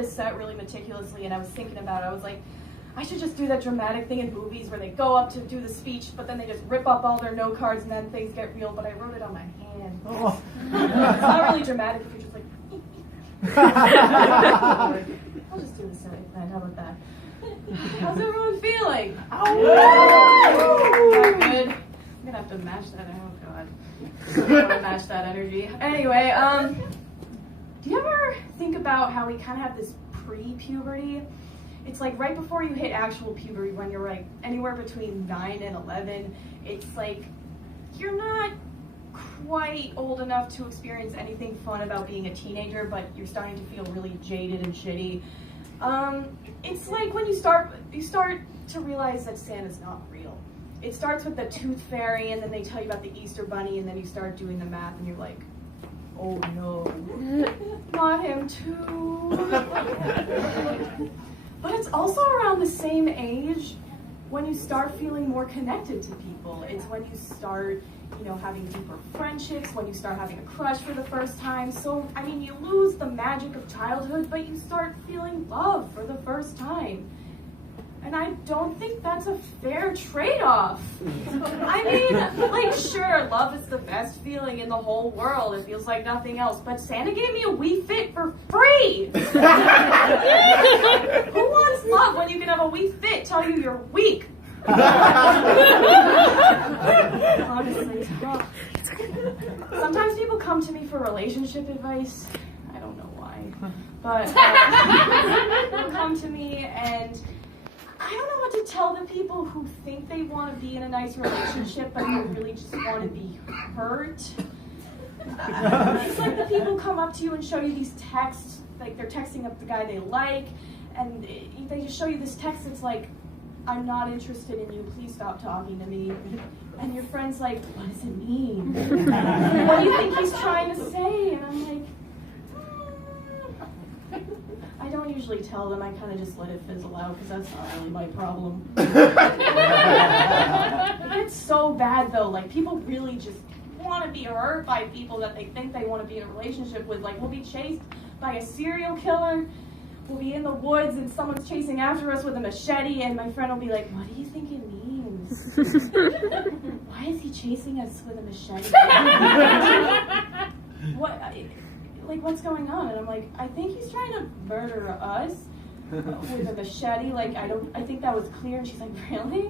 this set really meticulously, and I was thinking about it. I was like, I should just do that dramatic thing in movies where they go up to do the speech, but then they just rip up all their note cards and then things get real, but I wrote it on my hand. Oh. It's not really dramatic if you're just like, I'll just do this right then. How about that? How's everyone feeling? Oh. Good. I'm gonna have to match that. Oh god. I don't want to match that energy. Anyway, do you ever think about how we kind of have this pre-puberty? It's like right before you hit actual puberty, when you're like anywhere between 9 and 11, it's like you're not quite old enough to experience anything fun about being a teenager, but you're starting to feel really jaded and shitty. It's like when you start to realize that Santa's not real. It starts with the tooth fairy, and then they tell you about the Easter bunny, and then you start doing the math, and you're like, oh no, not him too. But it's also around the same age when you start feeling more connected to people. It's when you start, having deeper friendships, when you start having a crush for the first time. So, I mean, you lose the magic of childhood, but you start feeling love for the first time. And I don't think that's a fair trade-off. I mean, like, sure, love is the best feeling in the whole world. It feels like nothing else. But Santa gave me a Wii Fit for free! Who wants love when you can have a Wii Fit tell you you're weak? Honestly. Well, sometimes people come to me for relationship advice. I don't know why. But people come to me and I don't know what to tell the people who think they want to be in a nice relationship, but they really just want to be hurt. It's like the people come up to you and show you these texts, like they're texting up the guy they like, and they just show you this text that's like, I'm not interested in you, please stop talking to me. And your friend's like, what does it mean? What do you think he's trying to say? And I'm like, I don't usually tell them, I kind of just let it fizzle out because that's not really my problem. It's so bad though, like people really just want to be hurt by people that they think they want to be in a relationship with. Like we'll be chased by a serial killer, we'll be in the woods and someone's chasing after us with a machete and my friend will be like, what do you think it means? Why is he chasing us with a machete? What's going on? And I'm like, I think he's trying to murder us with a machete. Like, I think that was clear. And she's like, really?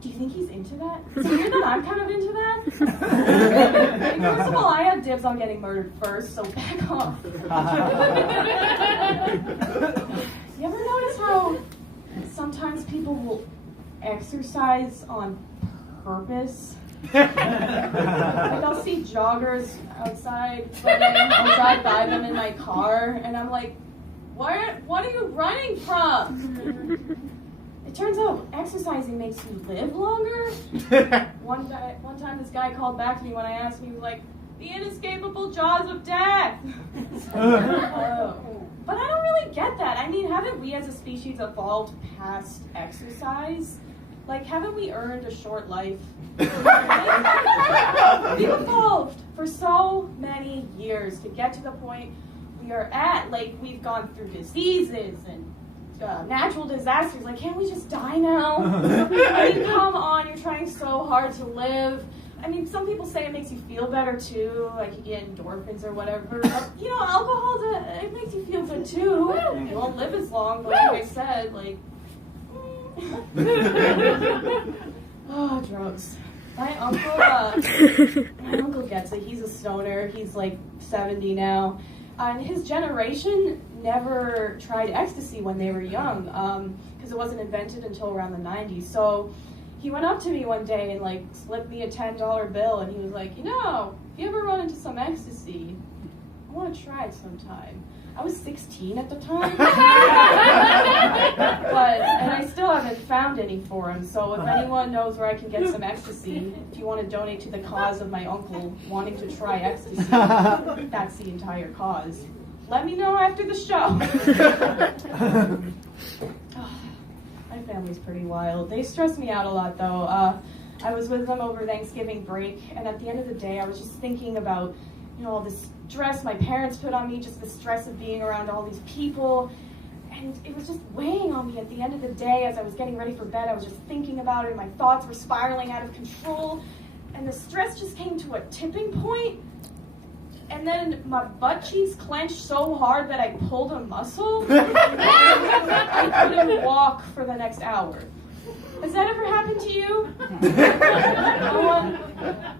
Do you think he's into that? Is it weird that I'm kind of into that? Like, first of all, I had dibs on getting murdered first, so back off. You ever notice how sometimes people will exercise on purpose? Like I'll see joggers outside running, I'll drive by them in my car, and I'm like, what are you running from? It turns out exercising makes you live longer. One time this guy called back to me when I asked him, he was like, the inescapable jaws of death. But I don't really get that. I mean, haven't we as a species evolved past exercise? Like, haven't we earned a short life? We've evolved for so many years to get to the point we are at. Like, we've gone through diseases and natural disasters. Like, can't we just die now? I mean, come on, you're trying so hard to live. I mean, some people say it makes you feel better too, like you get endorphins or whatever. But, alcohol, it makes you feel good too. You won't live as long, but like I said, like, oh, drugs. My uncle gets it. He's a stoner. He's like 70 now. And his generation never tried ecstasy when they were young, because it wasn't invented until around the 90s. So he went up to me one day and like slipped me a $10 bill, and he was like, if you ever run into some ecstasy, I want to try it sometime. I was 16 at the time, and I still haven't found any for him. So if anyone knows where I can get some ecstasy, if you want to donate to the cause of my uncle wanting to try ecstasy, that's the entire cause. Let me know after the show. My family's pretty wild. They stress me out a lot, though. I was with them over Thanksgiving break, and at the end of the day, I was just thinking about you know, all this stress my parents put on me, just the stress of being around all these people. And it was just weighing on me at the end of the day as I was getting ready for bed. I was just thinking about it, and my thoughts were spiraling out of control. And the stress just came to a tipping point. And then my butt cheeks clenched so hard that I pulled a muscle. I couldn't walk for the next hour. Has that ever happened to you? No one?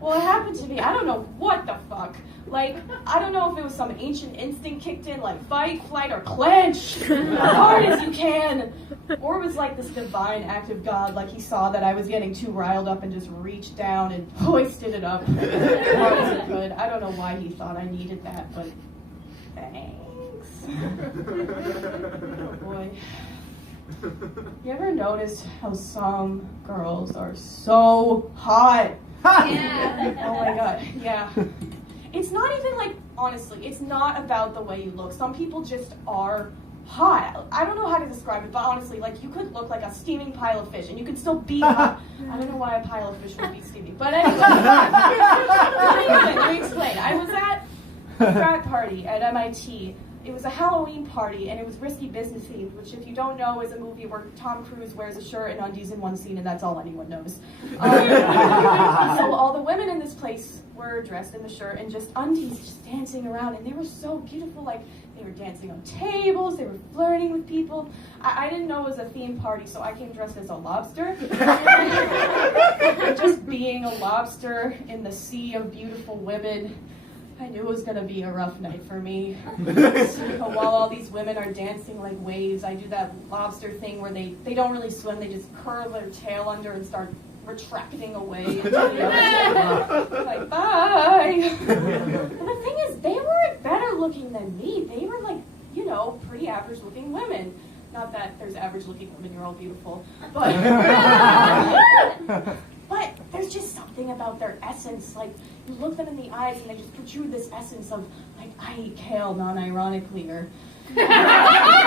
Well, it happened to me. I don't know what the fuck. Like, I don't know if it was some ancient instinct kicked in, like fight, flight, or clench as hard as you can. Or it was like this divine act of God, like he saw that I was getting too riled up and just reached down and hoisted it up as hard as he could. I don't know why he thought I needed that, but thanks. Oh boy. You ever notice how some girls are so hot? Yeah. Oh my god, yeah. It's not even like, honestly, it's not about the way you look. Some people just are hot. I don't know how to describe it, but honestly, like, you could look like a steaming pile of fish and you could still be hot. I don't know why a pile of fish would be steaming, but anyway. Let me explain. I was at a frat party at MIT. It was a Halloween party, and it was Risky Business themed, which, if you don't know, is a movie where Tom Cruise wears a shirt and undies in one scene, and that's all anyone knows. So all the women in this place were dressed in the shirt and just undies, just dancing around, and they were so beautiful. Like, they were dancing on tables, they were flirting with people. I didn't know it was a theme party, so I came dressed as a lobster. Just being a lobster in the sea of beautiful women, I knew it was going to be a rough night for me. So while all these women are dancing like waves, I do that lobster thing where they don't really swim, they just curl their tail under and start retracting away into the ocean. Like, bye! And the thing is, they weren't better looking than me. They were like, you know, pretty average looking women. Not that there's average looking women, you're all beautiful. But there's just something about their essence. Like, you look them in the eyes and they just protrude this essence of, like, I eat kale non-ironically, or I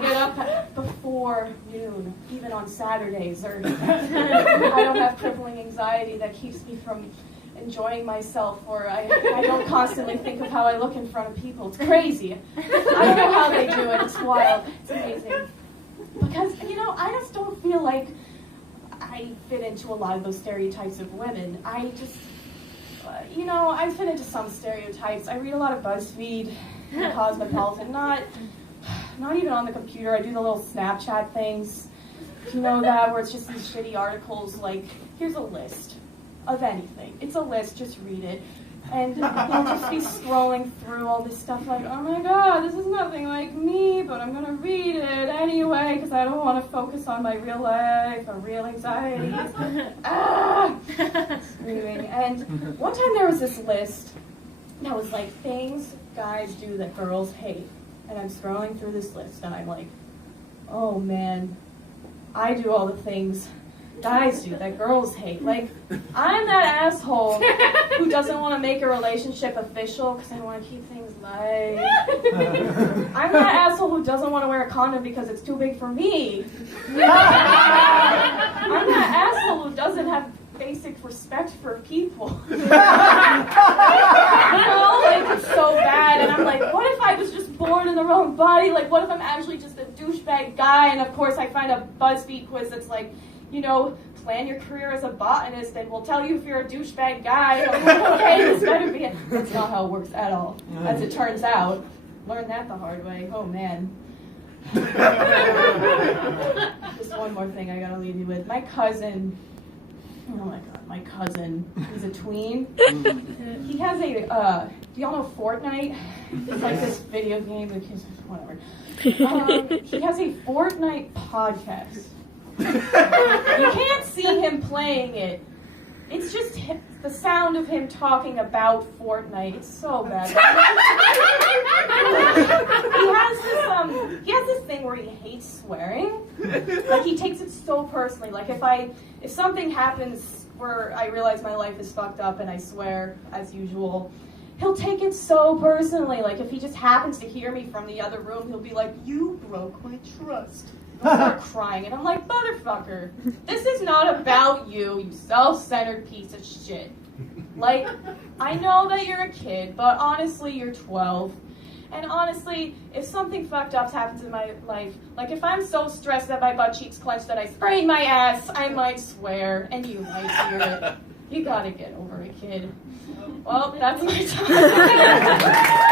get up before noon, even on Saturdays, or I don't have crippling anxiety that keeps me from enjoying myself, or I don't constantly think of how I look in front of people. It's crazy. I don't know how they do it. It's wild. It's amazing. Because, you know, I just don't feel like I fit into a lot of those stereotypes of women. I just, you know, I fit into some stereotypes. I read a lot of BuzzFeed and Cosmopolitan, not even on the computer. I do the little Snapchat things. You know that, where it's just these shitty articles like, here's a list of anything. It's a list, just read it. And you'll just be scrolling through all this stuff like, oh my god, this is nothing like me, but I'm gonna read it anyway because I don't want to focus on my real life or real anxieties. Screaming. And one time there was this list that was like things guys do that girls hate. And I'm scrolling through this list and I'm like, oh man, I do all the things guys do that girls hate. Like, I'm that asshole who doesn't want to make a relationship official because I want to keep things light. I'm that asshole who doesn't want to wear a condom because it's too big for me. I'm that asshole who doesn't have basic respect for people. You know, like, it's so bad. And I'm like, what if I was just born in the wrong body? Like, what if I'm actually just a douchebag guy? And of course I find a BuzzFeed quiz that's like, you know, plan your career as a botanist and we'll tell you if you're a douchebag guy. I'm like, okay, this better be it. That's not how it works at all, as it turns out. Learned that the hard way. Oh, man. Just one more thing I gotta leave you with. My cousin, oh my god, my cousin, he's a tween. He has a, do y'all know Fortnite? It's like this video game, whatever. He has a Fortnite podcast. You can't see him playing it. It's just the sound of him talking about Fortnite. It's so bad. He has this thing where he hates swearing. Like, he takes it so personally. Like, if something happens where I realize my life is fucked up and I swear as usual, he'll take it so personally. Like, if he just happens to hear me from the other room, he'll be like, you broke my trust. He'll start crying, and I'm like, motherfucker, this is not about you, you self-centered piece of shit. Like, I know that you're a kid, but honestly, you're 12. And honestly, if something fucked up happens in my life, like if I'm so stressed that my butt cheeks clench that I sprain my ass, I might swear, and you might hear it. You gotta get over it, kid. Well, that's my time.